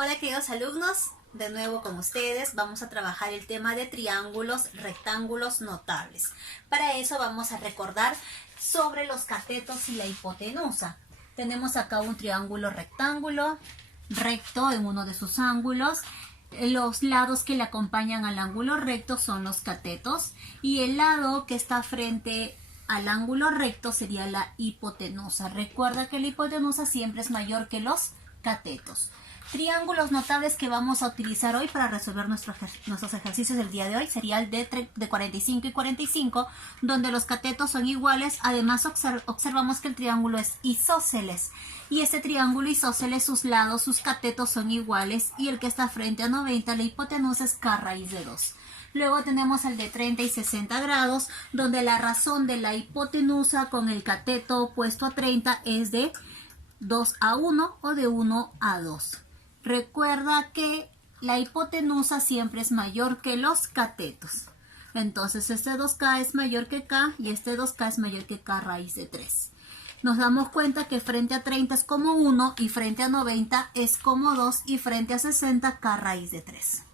Hola queridos alumnos, de nuevo con ustedes vamos a trabajar el tema de triángulos, rectángulos notables. Para eso vamos a recordar sobre los catetos y la hipotenusa. Tenemos acá un triángulo rectángulo, recto en uno de sus ángulos. Los lados que le acompañan al ángulo recto son los catetos y el lado que está frente al ángulo recto sería la hipotenusa. Recuerda que la hipotenusa siempre es mayor que los catetos. Triángulos notables que vamos a utilizar hoy para resolver nuestros ejercicios del día de hoy sería el de 45 y 45, donde los catetos son iguales. Además observamos que el triángulo es isósceles y este triángulo isósceles, sus lados, sus catetos son iguales y el que está frente a 90, la hipotenusa, es k raíz de 2. Luego tenemos el de 30 y 60 grados, donde la razón de la hipotenusa con el cateto opuesto a 30 es de 2 a 1 o de 1 a 2. Recuerda que la hipotenusa siempre es mayor que los catetos. Entonces este 2k es mayor que k y este 2k es mayor que k raíz de 3. Nos damos cuenta que frente a 30 es como 1 y frente a 90 es como 2 y frente a 60 k raíz de 3.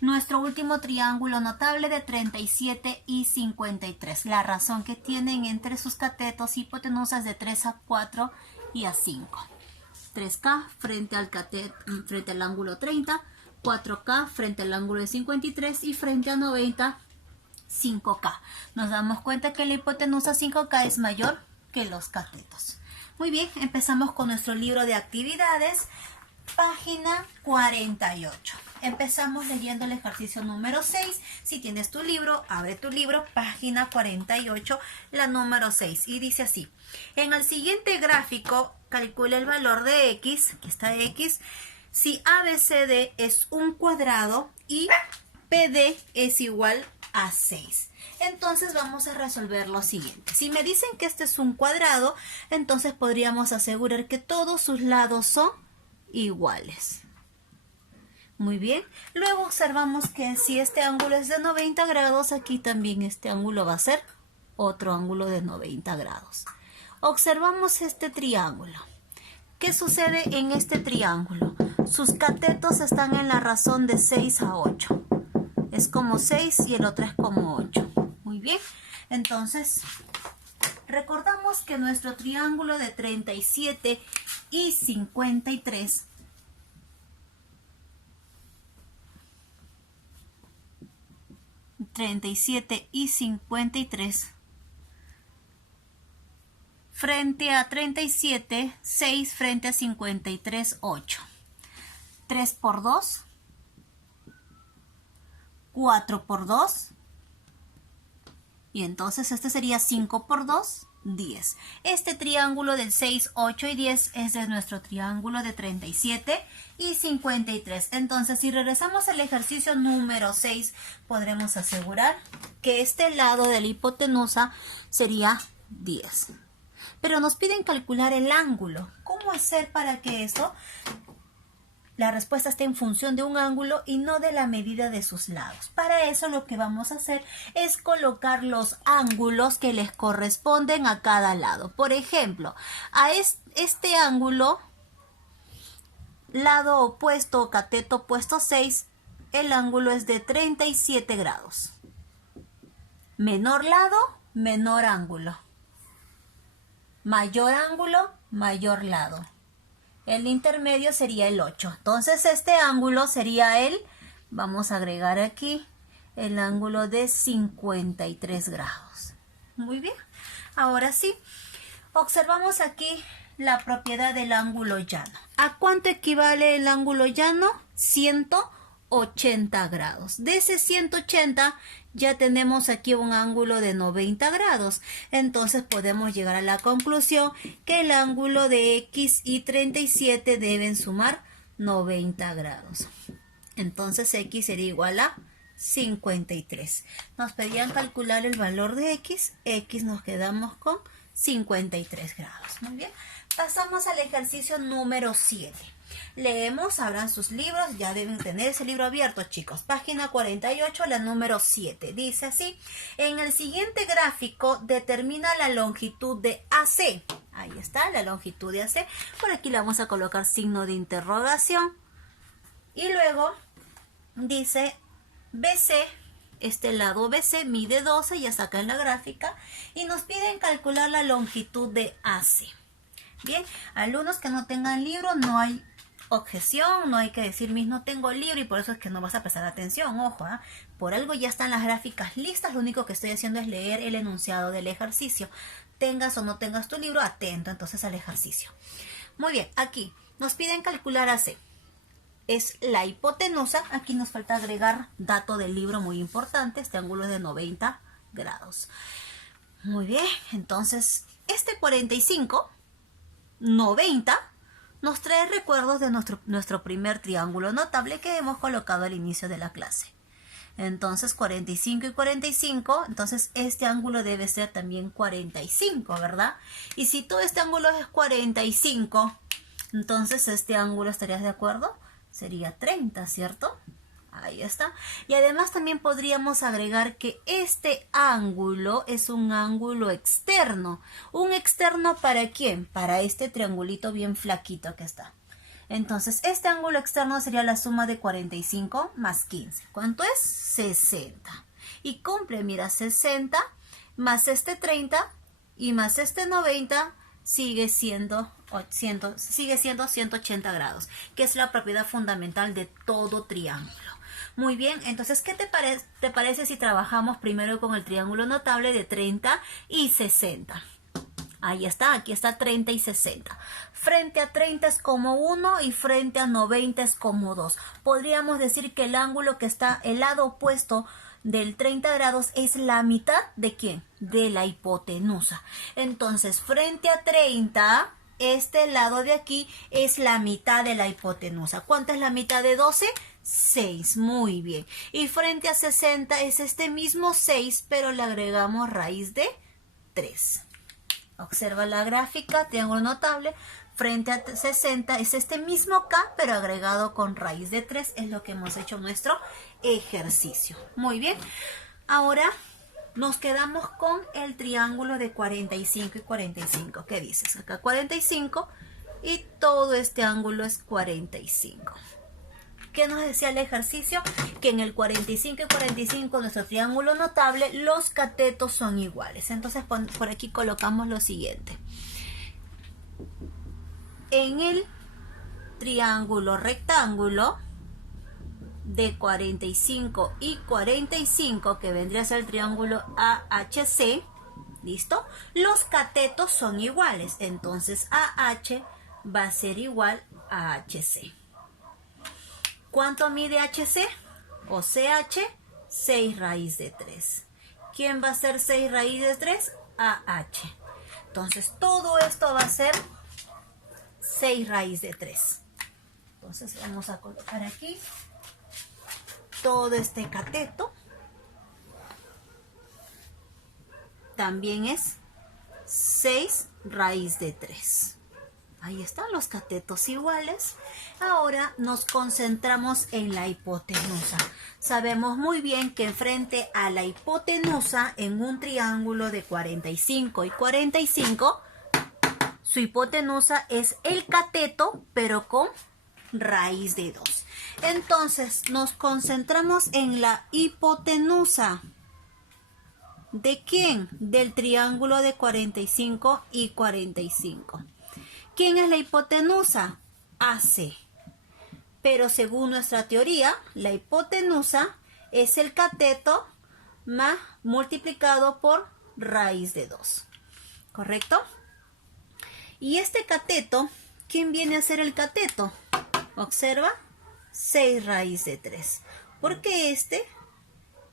Nuestro último triángulo notable de 37 y 53. La razón que tienen entre sus catetos y hipotenusas de 3 a 4 y a 5. 3K frente al ángulo 30, 4K frente al ángulo de 53 y frente a 90, 5K. Nos damos cuenta que la hipotenusa 5K es mayor que los catetos. Muy bien, empezamos con nuestro libro de actividades, página 48. Empezamos leyendo el ejercicio número 6. Si tienes tu libro, abre tu libro, página 48, la número 6. Y dice así: en el siguiente gráfico, calcula el valor de x, aquí está x, si ABCD es un cuadrado y PD es igual a 6. Entonces vamos a resolver lo siguiente. Si me dicen que este es un cuadrado, entonces podríamos asegurar que todos sus lados son iguales. Muy bien. Luego observamos que si este ángulo es de 90 grados, aquí también este ángulo va a ser otro ángulo de 90 grados. Observamos este triángulo. ¿Qué sucede en este triángulo? Sus catetos están en la razón de 6 a 8. Es como 6 y el otro es como 8. Muy bien. Entonces, recordamos que nuestro triángulo de 37 y 53 frente a 37, 6 frente a 53, 8. 3 por 2, 4 por 2, y entonces este sería 5 por 2, 10. Este triángulo del 6, 8 y 10 es de nuestro triángulo de 37 y 53. Entonces, si regresamos al ejercicio número 6, podremos asegurar que este lado de la hipotenusa sería 10. Pero nos piden calcular el ángulo. ¿Cómo hacer para que eso, la respuesta esté en función de un ángulo y no de la medida de sus lados? Para eso lo que vamos a hacer es colocar los ángulos que les corresponden a cada lado. Por ejemplo, a este ángulo, lado opuesto o cateto opuesto 6, el ángulo es de 37 grados. Menor lado, menor ángulo. Mayor ángulo, mayor lado. El intermedio sería el 8. Entonces este ángulo sería vamos a agregar aquí, el ángulo de 53 grados. Muy bien. Ahora sí, observamos aquí la propiedad del ángulo llano. ¿A cuánto equivale el ángulo llano? 180 grados. De ese 180 ya tenemos aquí un ángulo de 90 grados. Entonces podemos llegar a la conclusión que el ángulo de X y 37 deben sumar 90 grados. Entonces X sería igual a 53. Nos pedían calcular el valor de X. X nos quedamos con 53 grados. Muy bien. Pasamos al ejercicio número 7. Leemos, abran sus libros, ya deben tener ese libro abierto, chicos. Página 48, la número 7. Dice así: en el siguiente gráfico determina la longitud de AC. Ahí está, la longitud de AC. Por aquí le vamos a colocar signo de interrogación. Y luego dice BC, este lado BC mide 12, ya está acá en la gráfica, y nos piden calcular la longitud de AC. Bien, alumnos que no tengan libro, no hay objeción, no hay que decir, Miss, no tengo libro y por eso es que no vas a prestar atención, ojo, por algo ya están las gráficas listas, lo único que estoy haciendo es leer el enunciado del ejercicio. Tengas o no tengas tu libro, atento entonces al ejercicio. Muy bien, aquí nos piden calcular AC. Es la hipotenusa, aquí nos falta agregar dato del libro muy importante, este ángulo es de 90 grados. Muy bien, entonces este 45, 90, nos trae recuerdos de nuestro primer triángulo notable que hemos colocado al inicio de la clase. Entonces 45 y 45, entonces este ángulo debe ser también 45, ¿verdad? Y si todo este ángulo es 45, entonces este ángulo, ¿estarías de acuerdo? Sería 30, ¿cierto? Ahí está. Y además también podríamos agregar que este ángulo es un ángulo externo. ¿Un externo para quién? Para este triangulito bien flaquito que está. Entonces, este ángulo externo sería la suma de 45 más 15. ¿Cuánto es? 60. Y cumple, mira, 60 más este 30 y más este 90 sigue siendo 180 grados, que es la propiedad fundamental de todo triángulo. Muy bien, entonces, ¿qué te parece si trabajamos primero con el triángulo notable de 30 y 60? Ahí está, aquí está 30 y 60. Frente a 30 es como 1 y frente a 90 es como 2. Podríamos decir que el ángulo que está, el lado opuesto del 30 grados es la mitad ¿de quién? De la hipotenusa. Entonces, frente a 30, este lado de aquí es la mitad de la hipotenusa. ¿Cuánto es la mitad de 12? 6, muy bien. Y frente a 60 es este mismo 6, pero le agregamos raíz de 3. Observa la gráfica, triángulo notable, frente a 60 es este mismo K, pero agregado con raíz de 3, es lo que hemos hecho en nuestro ejercicio. Muy bien, ahora nos quedamos con el triángulo de 45 y 45. ¿Qué dices? Acá 45 y todo este ángulo es 45. ¿Qué nos decía el ejercicio? Que en el 45 y 45, nuestro triángulo notable, los catetos son iguales. Entonces, por aquí colocamos lo siguiente. En el triángulo rectángulo de 45 y 45, que vendría a ser el triángulo AHC, ¿listo? Los catetos son iguales. Entonces, AH va a ser igual a HC. ¿Cuánto mide HC o CH? 6 raíz de 3. ¿Quién va a ser 6 raíz de 3? AH. Entonces, todo esto va a ser 6 raíz de 3. Entonces, vamos a colocar aquí todo este cateto. También es 6 raíz de 3. Ahí están los catetos iguales. Ahora nos concentramos en la hipotenusa. Sabemos muy bien que frente a la hipotenusa, en un triángulo de 45 y 45, su hipotenusa es el cateto, pero con raíz de 2. Entonces, nos concentramos en la hipotenusa. ¿De quién? Del triángulo de 45 y 45. ¿Quién es la hipotenusa? AC. Pero según nuestra teoría, la hipotenusa es el cateto más multiplicado por raíz de 2. ¿Correcto? Y este cateto, ¿quién viene a ser el cateto? Observa, 6 raíz de 3. Porque este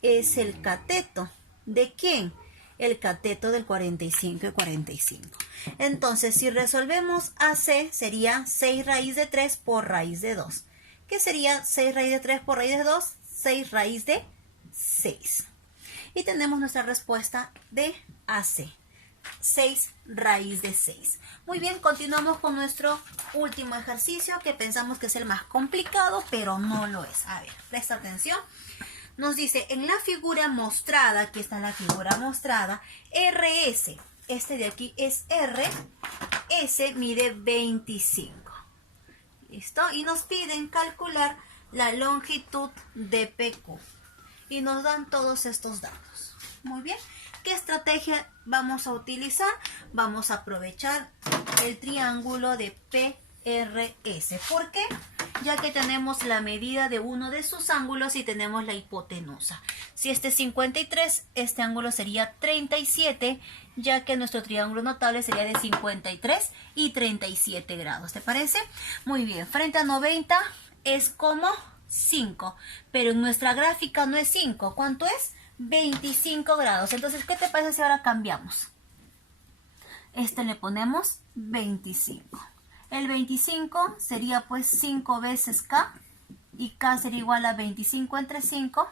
es el cateto. ¿De quién? El cateto del 45 y 45. Entonces, si resolvemos AC, sería 6 raíz de 3 por raíz de 2. ¿Qué sería 6 raíz de 3 por raíz de 2? 6 raíz de 6. Y tenemos nuestra respuesta de AC. 6 raíz de 6. Muy bien, continuamos con nuestro último ejercicio que pensamos que es el más complicado, pero no lo es. A ver, presta atención. Nos dice, en la figura mostrada, aquí está la figura mostrada, RS, este de aquí es R, S mide 25. ¿Listo? Y nos piden calcular la longitud de PQ. Y nos dan todos estos datos. Muy bien. ¿Qué estrategia vamos a utilizar? Vamos a aprovechar el triángulo de PRS. ¿Por qué? Ya que tenemos la medida de uno de sus ángulos y tenemos la hipotenusa. Si este es 53, este ángulo sería 37, ya que nuestro triángulo notable sería de 53 y 37 grados. ¿Te parece? Muy bien. Frente a 90 es como 5, pero en nuestra gráfica no es 5. ¿Cuánto es? 25 grados. Entonces, ¿qué te parece si ahora cambiamos? Le ponemos 25. El 25 sería pues 5 veces K, y K sería igual a 25 entre 5,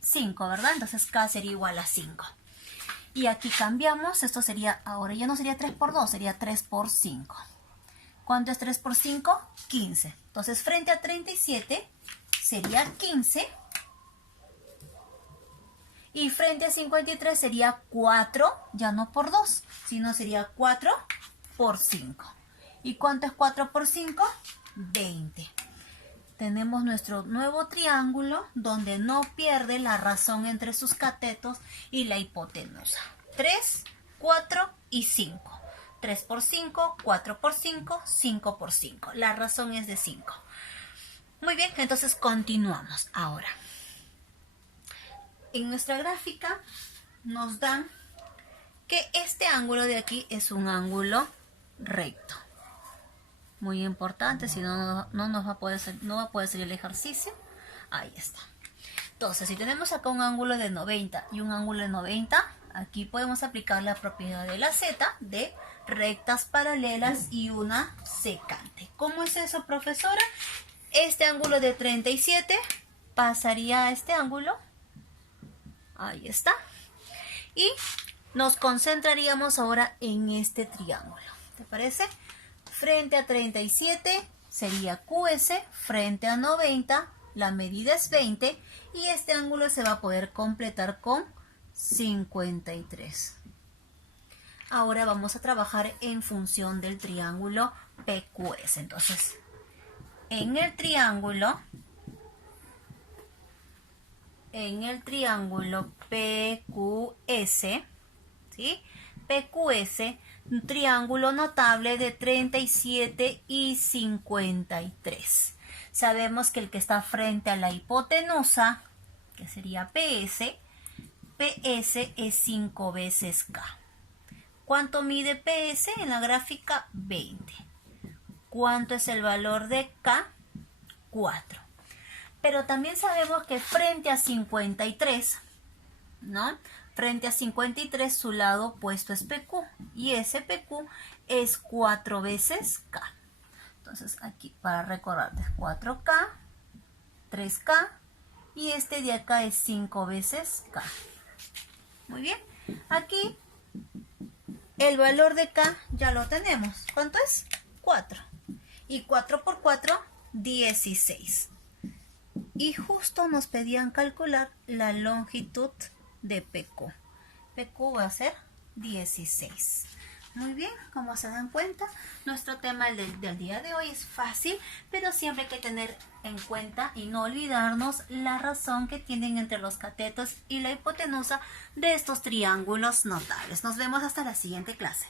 5, ¿verdad? Entonces K sería igual a 5. Y aquí cambiamos, esto sería, ahora ya no sería 3 por 2, sería 3 por 5. ¿Cuánto es 3 por 5? 15. Entonces frente a 37 sería 15. Y frente a 53 sería 4, ya no por 2, sino sería 4 por 5. ¿Y cuánto es 4 por 5? 20. Tenemos nuestro nuevo triángulo donde no pierde la razón entre sus catetos y la hipotenusa. 3, 4 y 5. 3 por 5, 4 por 5, 5 por 5. La razón es de 5. Muy bien, entonces continuamos ahora. En nuestra gráfica nos dan que este ángulo de aquí es un ángulo recto. Muy importante, si no, no va a poder salir el ejercicio. Ahí está. Entonces, si tenemos acá un ángulo de 90 y un ángulo de 90, aquí podemos aplicar la propiedad de la Z de rectas paralelas y una secante. ¿Cómo es eso, profesora? Este ángulo de 37 pasaría a este ángulo. Ahí está. Y nos concentraríamos ahora en este triángulo. ¿Te parece? Frente a 37 sería QS, frente a 90 la medida es 20 y este ángulo se va a poder completar con 53. Ahora vamos a trabajar en función del triángulo PQS. Entonces, en el triángulo PQS, ¿sí? PQS, un triángulo notable de 37 y 53. Sabemos que el que está frente a la hipotenusa, que sería PS es 5 veces K. ¿Cuánto mide PS en la gráfica? 20. ¿Cuánto es el valor de K? 4. Pero también sabemos que frente a 53, ¿no? Frente a 53 su lado opuesto es PQ y ese PQ es 4 veces K. Entonces aquí para recordarte 4K, 3K y este de acá es 5 veces K. Muy bien, aquí el valor de K ya lo tenemos. ¿Cuánto es? 4. Y 4 por 4, 16. Y justo nos pedían calcular la longitud de PQ. PQ va a ser 16. Muy bien, como se dan cuenta, nuestro tema del día de hoy es fácil, pero siempre hay que tener en cuenta y no olvidarnos la razón que tienen entre los catetos y la hipotenusa de estos triángulos notables. Nos vemos hasta la siguiente clase.